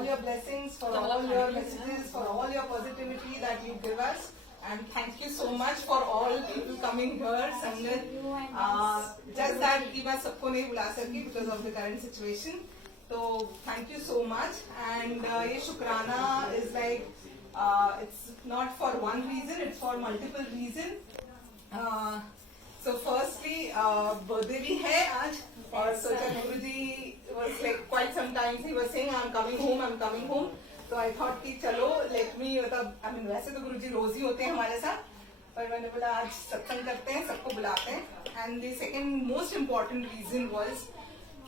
all your blessings, for all your messages, for all your positivity that you give us. And thank you so much for all people coming here, Sangat. Just that कि मैं सबको नहीं बुला सकी because of the current situation. So thank you so much. And ये शुक्राना is like it's not for one reason, it's for multiple reasons. So firstly, birthday भी है आज और सोचा गुरुजी was like quite sometimes he was saying I'm coming home. So I thought कि चलो let me मतलब I mean वैसे तो गुरुजी रोज ही होते हैं हमारे साथ पर मैंने बोला आज सत्संग करते हैं सबको बुलाते हैं. And the second most important reason was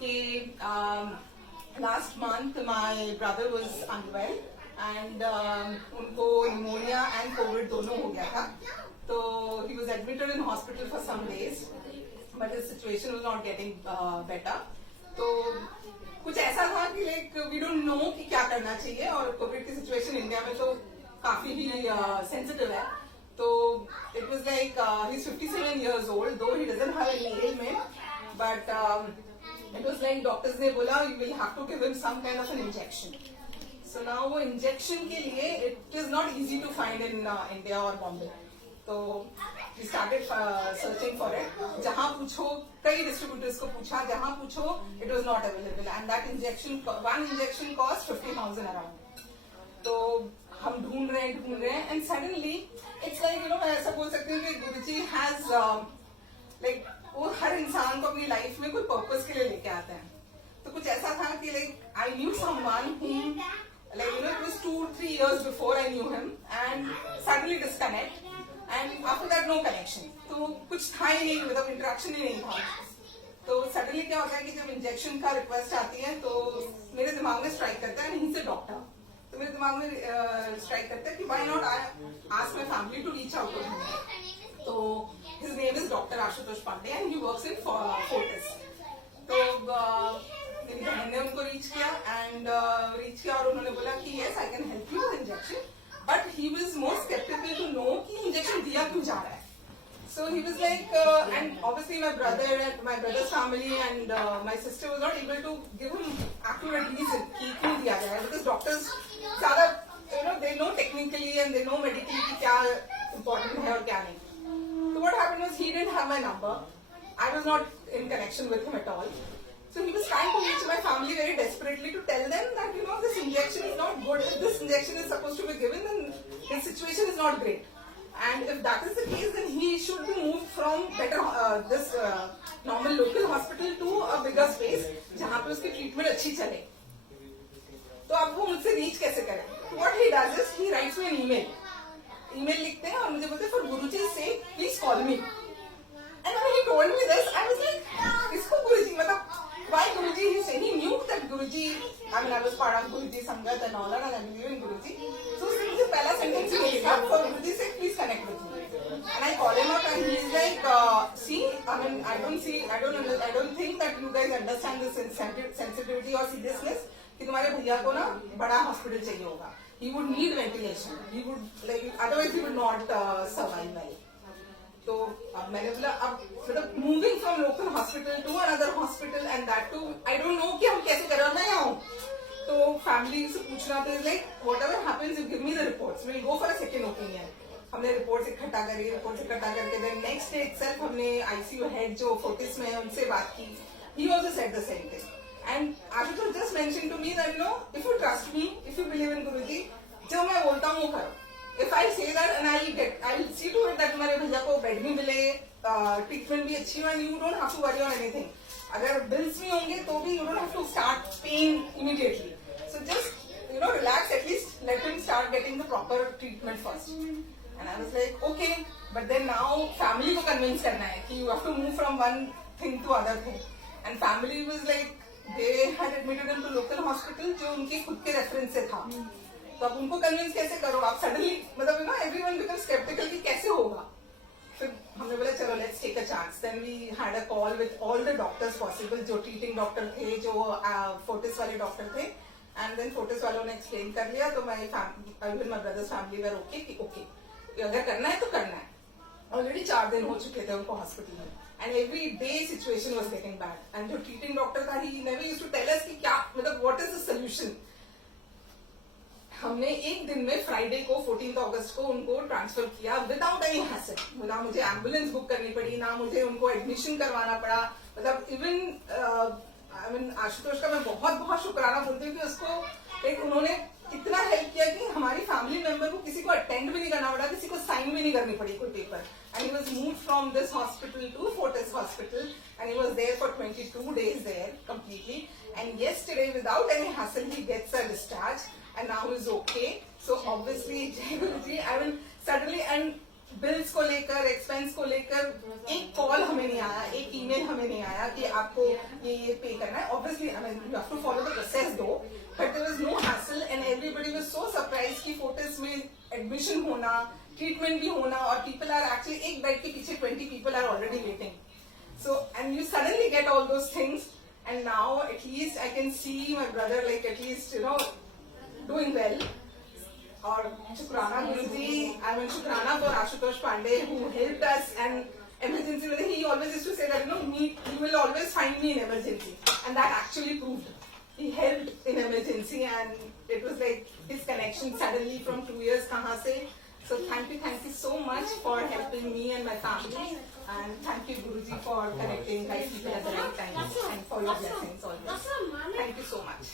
कि last month my brother was unwell and उनको pneumonia and COVID दोनों हो गया था. So he was admitted in hospital for some days, but his situation was not getting better. तो कुछ ऐसा था कि like we don't know कि क्या करना चाहिए और कोविड की सिचुएशन इंडिया में तो काफी ही सेंसिटिव है. तो it was like he's 57 years old, though he doesn't have any ailment, but it was like doctors ने बोला you will have to give him some kind of an injection. So now वो injection के लिए it is not easy to find in India or Bombay. तो we started searching for it. जहाँ पूछो कई distributors को पूछा जहाँ पूछो it was not available and that one injection cost 50,000 around. तो हम ढूंढ रहे हैं and suddenly it's like मैं ऐसा बोल सकती हूँ कि गुरुजी has like वो हर इंसान को अपनी लाइफ में कोई पर्पस के लिए लेके आते हैं. तो कुछ ऐसा था कि like I knew someone whom like it was 2-3 years before I knew him and suddenly disconnect. And after that no connection. तो कुछ था ही नहीं मतलब इंटरेक्शन ही नहीं था. तो सडनली क्या होता है कि जब इंजेक्शन का रिक्वेस्ट आती है तो मेरे दिमाग में स्ट्राइक करता है नहीं से डॉक्टर. तो मेरे दिमाग में स्ट्राइक करता है कि why not I ask my family to reach out to him. तो his name is doctor Ashutosh Pandey and he works in Fortis. तो मेरी बहन ने उनको रीच किया और उन्होंने बोला कि yes I can help you with injection. But he was more skeptical to know कि इंजेक्शन दिया क्यों जा रहा है. So he was like, and obviously my brother's family and my sister was not able to give him accurate reason कि क्यों दिया जा रहा है because doctors ज़्यादा they know technically and they know medically कि क्या important है और क्या नहीं. So what happened was he didn't have my number. I was not in connection with him at all. So he was trying to reach my family very desperately to tell them that this injection is not good. If this injection is supposed to be given, then his situation is not great. And if that is the case, then he should be moved from this normal local hospital to a bigger space, जहाँ पे उसकी treatment अच्छी चले. तो अब वो मुझसे reach कैसे करे? What he does is he writes me an email. Email लिखते हैं और मुझे बोलते हैं for Guruji's sake, please call me. And when he told me this, I was like, इसको गुरुजी मतलब why Guruji? He knew that Guruji. I mean, I was part of Guruji Sangat and all that, and I believe in Guruji. So उसने मुझे पहला sentence ही लिखा for Guruji से please connect with me. And I call him up and he's like, see, I mean, I don't think that you guys understand the sensitivity or seriousness कि तुम्हारे भैया को ना बड़ा hospital चाहिए होगा. He would need ventilation. He would otherwise he would not survive well. तो अब मैंने बोला अब मतलब moving from local hospital to another hospital and that too I don't know कि हम कैसे करें. मैं यहाँ हूँ तो फैमिली से पूछना था like whatever happens you give me the reports will go for a second opinion. हमने रिपोर्ट्स इकट्ठा करके देन नेक्स्ट डे इटसेल्फ हमने आईसीयू हेड जो फोर्टिस में है उनसे बात की. He also said the same thing and Ashutosh just mention to me that if you trust me, if you believe in Guruji, जो मैं बोलता हूँ वो करो. If I say that and I'll see to it that तुम्हारे भैया को बेड भी मिले, ट्रीटमेंट भी अच्छी हो and you don't have to worry on anything. अगर बिल्स भी होंगे तो भी you don't have to start paying immediately. So just relax, at least let him start getting the proper treatment first. And I was like okay, but then now family को convince करना है कि you have to move from one thing to other thing. And family was like they had admitted him to local hospital जो उनके खुद के reference से था. तो अब उनको कन्विंस कैसे करो आप सडनली मतलब एवरीवन बिकम स्केप्टिकल कि कैसे होगा. फिर हमने बोला चलो let's take a chance. Then we had a call with all the doctors possible जो ट्रीटिंग डॉक्टर थे जो फोर्टिस वाले डॉक्टर थे. एंड देन फोर्टिस वालों ने एक्सप्लेन कर लिया तो my brothers family were okay कि ओके अगर करना है तो करना है. ऑलरेडी 4 दिन हो चुके थे उनको हॉस्पिटल में and every day situation was getting bad. And जो ट्रीटिंग डॉक्टर था he never used to tell us कि क्या मतलब व्हाट इज द सोल्यूशन. हमने एक दिन में फ्राइडे को 14 अगस्त को उनको ट्रांसफर किया विदाउट एनी हैसल। ना मुझे एम्बुलेंस बुक करनी पड़ी, ना मुझे उनको एडमिशन करवाना पड़ा। मतलब इवन आशुतोष का मैं बहुत बहुत शुक्राना बोलती हूँ कि उसको एक उन्होंने इतना हेल्प किया कि हमारी फैमिली मेंबर को किसी को अटेंड भी नहीं करना पड़ा, किसी को साइन भी नहीं करनी पड़ी कोई paper. And he was moved from this hospital to Fortis hospital and he was there for 22 days there completely. And yesterday without any hassle he gets a discharge and now he's okay. So obviously जय गुरु जी, I mean suddenly and bills को लेकर, expense को लेकर एक call हमें नहीं आया, एक ईमेल हमें नहीं आया कि आपको ये पे करना है। Obviously I mean you have to follow the process though, but there was no hassle and everybody was so surprise कि फोर्टिस में एडमिशन होना, ट्रीटमेंट भी होना, और पीपल आर एक्चुअली एक बेड के पीछे 20 people are already waiting. So and you suddenly get all those things and now at least I can see my brother like at least you know doing well. और शुक्राना गुरुजी, आई mean शुक्राना for Ashutosh Pandey who helped us and emergency में he always used to say that you will always find me in emergency, and that actually proved. He helped in emergency and it was like his connection suddenly from 2 years kahan se. So thank you so much for helping me and my family, and thank you Guruji for connecting right people at the right time and for your blessings always. Thank you so much.